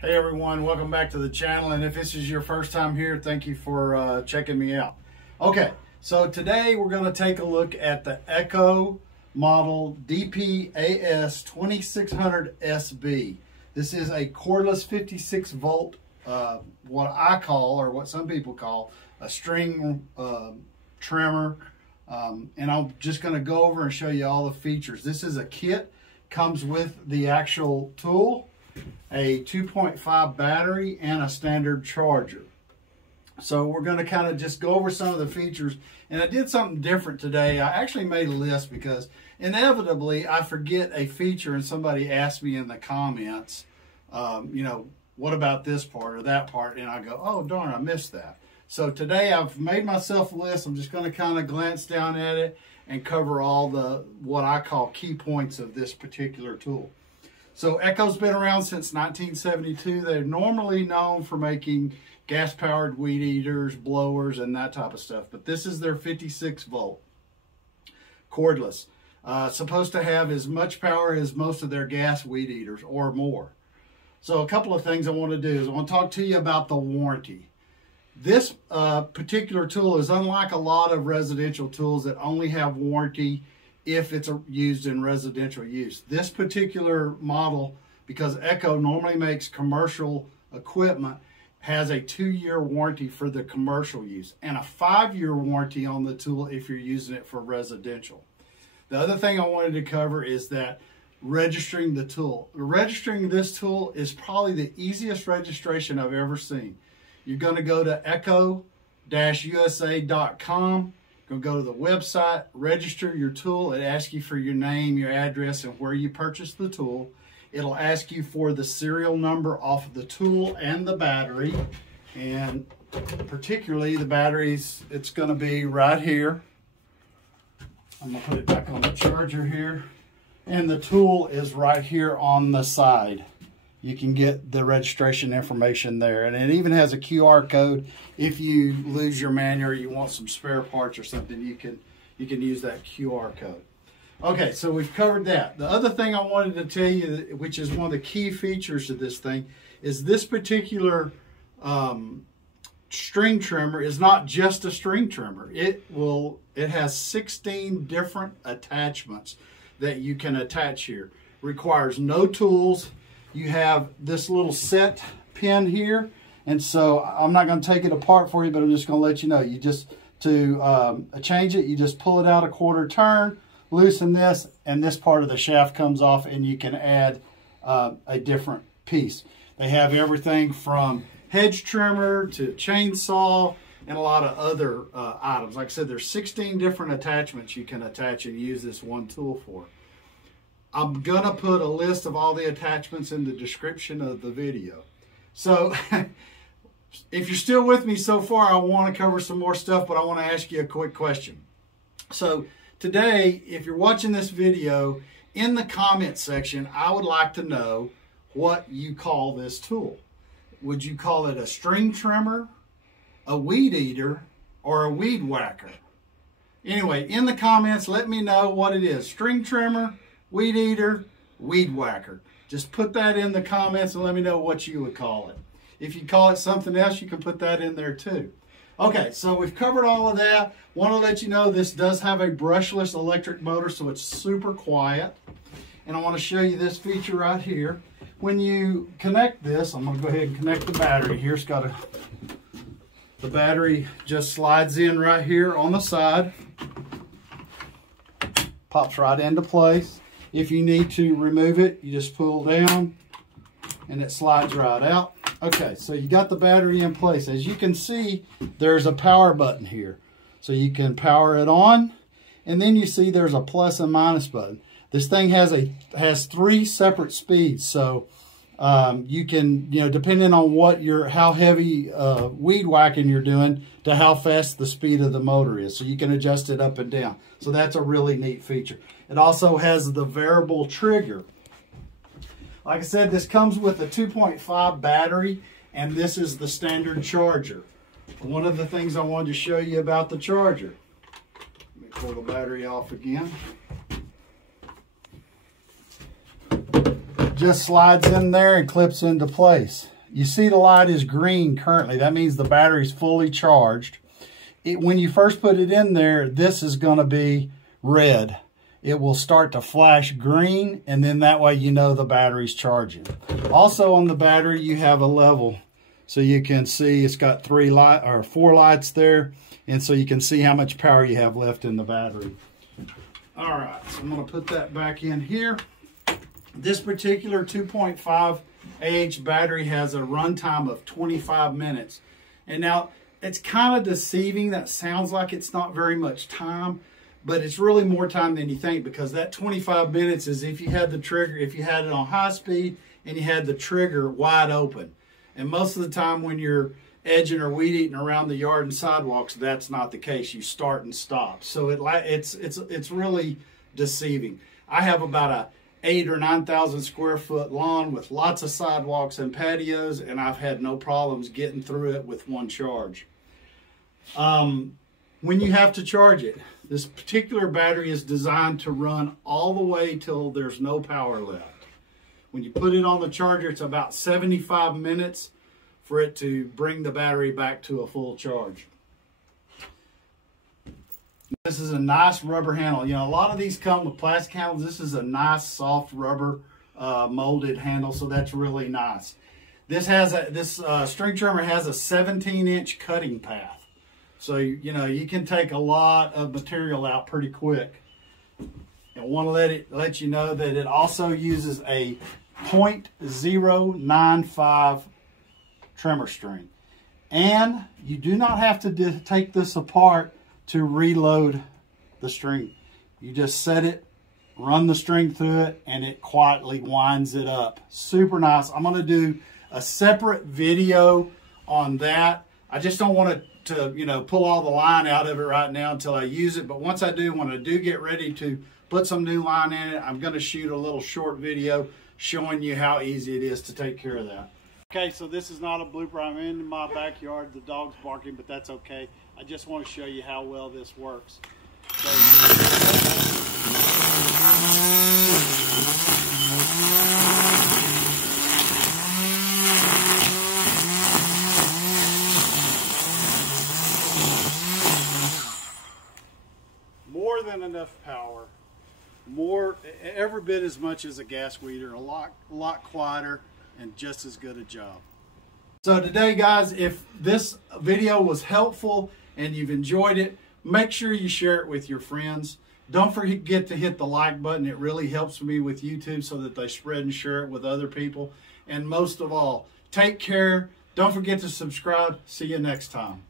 Hey everyone, welcome back to the channel, and if this is your first time here, thank you for checking me out. Okay, so today we're going to take a look at the Echo model DPAS 2600 SB. This is a cordless 56 volt, what I call, or what some people call, a string trimmer. And I'm just going to go over and show you all the features. This is a kit, comes with the actual tool, a 2.5 battery, and a standard charger. So we're going to kind of just go over some of the features. And I did something different today. I actually made a list because inevitably I forget a feature and somebody asks me in the comments, you know, what about this part or that part? And I go, oh darn, I missed that. So today I've made myself a list. I'm just going to kind of glance down at it and cover all the what I call key points of this particular tool. So Echo's been around since 1972. They're normally known for making gas-powered weed eaters, blowers, and that type of stuff. But this is their 56 volt cordless. Supposed to have as much power as most of their gas weed eaters or more. So a couple of things I want to do is I want to talk to you about the warranty. This particular tool is unlike a lot of residential tools that only have warranty if it's used in residential use. This particular model, because Echo normally makes commercial equipment, has a 2-year warranty for the commercial use and a 5-year warranty on the tool if you're using it for residential. The other thing I wanted to cover is that registering the tool. Registering this tool is probably the easiest registration I've ever seen. You're going to go to echo-usa.com. Go to the website, register your tool. It asks you for your name, your address, and where you purchased the tool. It'll ask you for the serial number off of the tool and the battery. And particularly the batteries, it's going to be right here. I'm going to put it back on the charger here. And the tool is right here on the side. You can get the registration information there, and it even has a QR code. If you lose your manual or you want some spare parts or something, you can use that QR code. Okay, so we've covered that. The other thing I wanted to tell you, which is one of the key features of this thing, is this particular string trimmer is not just a string trimmer. It has 16 different attachments that you can attach here. Requires no tools. You have this little set pin here, and so I'm not going to take it apart for you, but I'm just going to let you know. You just, to change it, you just pull it out a quarter turn, loosen this, and this part of the shaft comes off, and you can add a different piece. They have everything from hedge trimmer to chainsaw and a lot of other items. Like I said, there's 16 different attachments you can attach and use this one tool for. I'm going to put a list of all the attachments in the description of the video. So if you're still with me so far, I want to cover some more stuff, but I want to ask you a quick question. So today, if you're watching this video, in the comment section, I would like to know what you call this tool. Would you call it a string trimmer, a weed eater, or a weed whacker? Anyway, in the comments, let me know what it is. String trimmer, weed eater, weed whacker. Just put that in the comments and let me know what you would call it. If you call it something else, you can put that in there too. Okay, so we've covered all of that. Want to let you know this does have a brushless electric motor, so it's super quiet. And I want to show you this feature right here. When you connect this, I'm going to go ahead and connect the battery here. It's got the battery just slides in right here on the side. Pops right into place. If you need to remove it, you just pull down and it slides right out. Okay, so you got the battery in place. As you can see, there's a power button here. So you can power it on, and then you see there's a plus and minus button. This thing has 3 separate speeds, so you can, depending on how heavy weed whacking you're doing, to how fast the speed of the motor is. So you can adjust it up and down. So that's a really neat feature. It also has the variable trigger. Like I said, this comes with a 2.5 battery, and this is the standard charger. One of the things I wanted to show you about the charger. Let me pull the battery off again. just slides in there and clips into place. You see the light is green currently. That means the battery's fully charged. When you first put it in there, this is going to be red. It will start to flash green, and then that way you know the battery's charging. Also on the battery, you have a level. So you can see it's got 4 lights there, and so you can see how much power you have left in the battery. All right, so I'm going to put that back in here. This particular 2.5 AH battery has a runtime of 25 minutes. And now, it's kind of deceiving. That sounds like it's not very much time, but it's really more time than you think, because that 25 minutes is if you had the trigger, if you had it on high speed and you had the trigger wide open. And most of the time when you're edging or weed eating around the yard and sidewalks, that's not the case. You start and stop. So it's really deceiving. I have about a 8,000 or 9,000 square foot lawn with lots of sidewalks and patios, and I've had no problems getting through it with one charge. When you have to charge it, this particular battery is designed to run all the way till there's no power left. When you put it on the charger, it's about 75 minutes for it to bring the battery back to a full charge. This is a nice rubber handle. You know, a lot of these come with plastic handles. This is a nice soft rubber molded handle, so that's really nice. This string trimmer has a 17-inch cutting path, so you know you can take a lot of material out pretty quick. I want to let you know that it also uses a 0.095 trimmer string, and you do not have to take this apart to reload the string. You just set it, run the string through it, and it quietly winds it up. Super nice. I'm going to do a separate video on that. I just don't want to you know, pull all the line out of it right now until I use it. But once I do, when I do get ready to put some new line in it, I'm going to shoot a little short video showing you how easy it is to take care of that. Okay, so this is not a blooper. I'm in my backyard. The dog's barking, but that's okay. I just want to show you how well this works. So, more than enough power. Every bit as much as a gas weeder. A lot quieter and just as good a job. So today, guys, if this video was helpful and you've enjoyed it, make sure you share it with your friends. Don't forget to hit the like button. It really helps me with YouTube so that they spread and share it with other people. And most of all, take care. Don't forget to subscribe. See you next time.